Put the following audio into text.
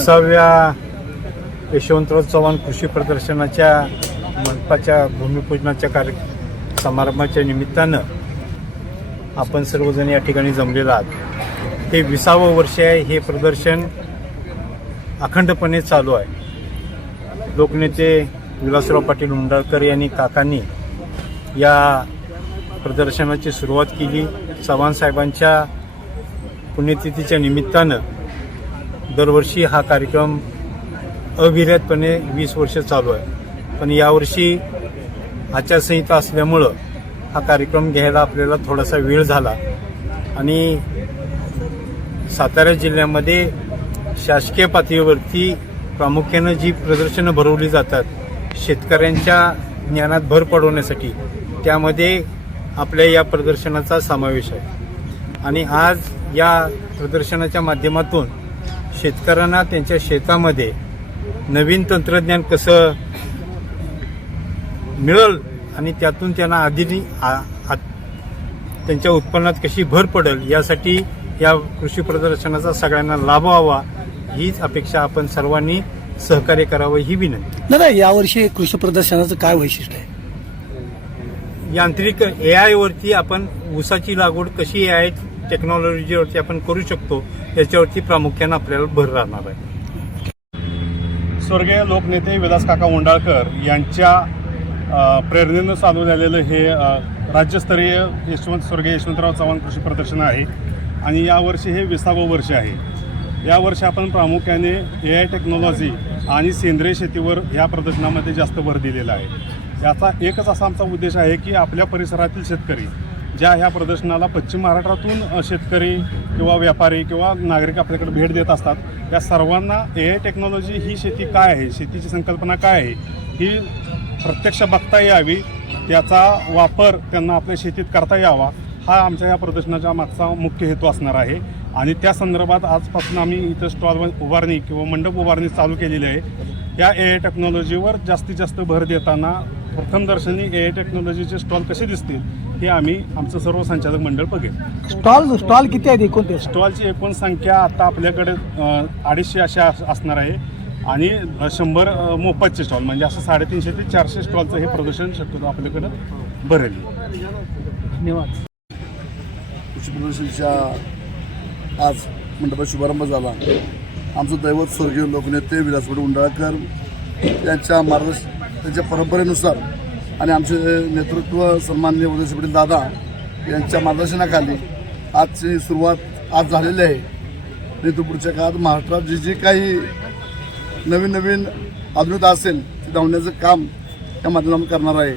21व्या यशवंतराव चव्हाण कृषी प्रदर्शनाच्या मंडपाच्या भूमिपूजनाच्या समारंभाच्या निमित्तानं आपण सर्वजण या ठिकाणी जमलेला आहात। हे 20वं वर्ष आहे। हे प्रदर्शन अखंडपणे चालू आहे। लोकनेते विलासराव पाटील उंडाळकर यांनी काकांनी या प्रदर्शनाची सुरुवात केली। चव्हाण साहेबांच्या पुण्यतिथीच्या निमित्तानं दरवर्षी हा कार्यक्रम अविरतपणे 20 वर्ष चालू आहे। पण यावर्षी आचारसंहिता असल्यामुळं हा कार्यक्रम घ्यायला आपल्याला थोडासा वेळ झाला आणि सातारा जिल्ह्यामध्ये शासकीय पातळीवरती प्रामुख्यानं जी प्रदर्शनं भरवली जातात शेतकऱ्यांच्या ज्ञानात भर पडवण्यासाठी, त्यामध्ये आपल्या या प्रदर्शनाचा समावेश आहे। आणि आज या प्रदर्शनाच्या माध्यमातून शेतकऱ्यांना त्यांच्या शेतामध्ये नवीन तंत्रज्ञान कसं मिळेल आणि त्यातून त्यांना त्यांच्या उत्पन्नात कशी भर पडेल यासाठी या कृषी प्रदर्शनाचा सगळ्यांना लाभ व्हावा हीच अपेक्षा आपण सर्वांनी सहकार्य करावं ही विनंती। दादा, यावर्षी कृषी प्रदर्शनाचं काय वैशिष्ट्य आहे? यांत्रिक AI वरती आपण ऊसाची लागवड कशी AI टेक्नॉलॉजीवरती आपण करू शकतो याच्यावरती प्रामुख्यानं आपल्याला भर राहणार आहे। स्वर्गीय लोकनेते विलास काका उंडाळकर यांच्या प्रेरणेनं चालू झालेलं हे राज्यस्तरीय स्वर्गीय यशवंतराव चव्हाण कृषी प्रदर्शन आहे आणि यावर्षी हे 20वं वर्ष आहे। यावर्षी आपण प्रामुख्याने AI टेक्नॉलॉजी आणि सेंद्रिय शेतीवर या प्रदर्शनामध्ये जास्त भर दिलेला आहे। याचा एकच असा आमचा उद्देश आहे की आपल्या परिसरातील शेतकरी ज्या ह्या प्रदर्शनाला पश्चिम महाराष्ट्रातून शेतकरी किंवा व्यापारी किंवा नागरिक आपल्याकडे भेट देत असतात, त्या सर्वांना AI टेक्नॉलॉजी ही शेती काय आहे, शेतीची संकल्पना काय आहे ही प्रत्यक्ष बघता यावी, त्याचा वापर त्यांना आपल्या शेतीत करता यावा हा आमच्या या प्रदर्शनाच्या मागचा मुख्य हेतू असणार आहे। आणि त्या संदर्भात आजपासून आम्ही इथं स्टॉल उभारणी किंवा मंडप उभारणी चालू केलेली आहे। या AI टेक्नॉलॉजीवर जास्तीत जास्त भर देताना प्रथमदर्शनी AI टेक्नॉलॉजीचे स्टॉल कसे दिसतील हे आम्ही आमचं सर्व संचालक मंडळ बघेल। स्टॉल किती आहेत एकूण? स्टॉलची एकूण संख्या आता आपल्याकडे 250 अशा असणार आहे आणि 100 मोफतचे स्टॉल, म्हणजे असं 350 ते 400 स्टॉलचं हे प्रदर्शन शक्यतो आपल्याकडं भरेल। धन्यवाद। कृषी प्रदर्शनाच्या आज मंडपाचा शुभारंभ झाला। आमचं दैवत स्वर्गीय लोकनेते विलासराव उंडाळकर यांच्या त्यांच्या परंपरेनुसार आणि आमचे नेतृत्व सन्माननीय उदयसिंह पाटील दादा यांच्या मार्गदर्शनाखाली आजची सुरुवात आज झालेली आहे। आणि तो पुढच्या काळात महाराष्ट्रात जी काही नवीन आधुनिकता असेल ती धावण्याचं काम या माध्यमातून करणार आहे।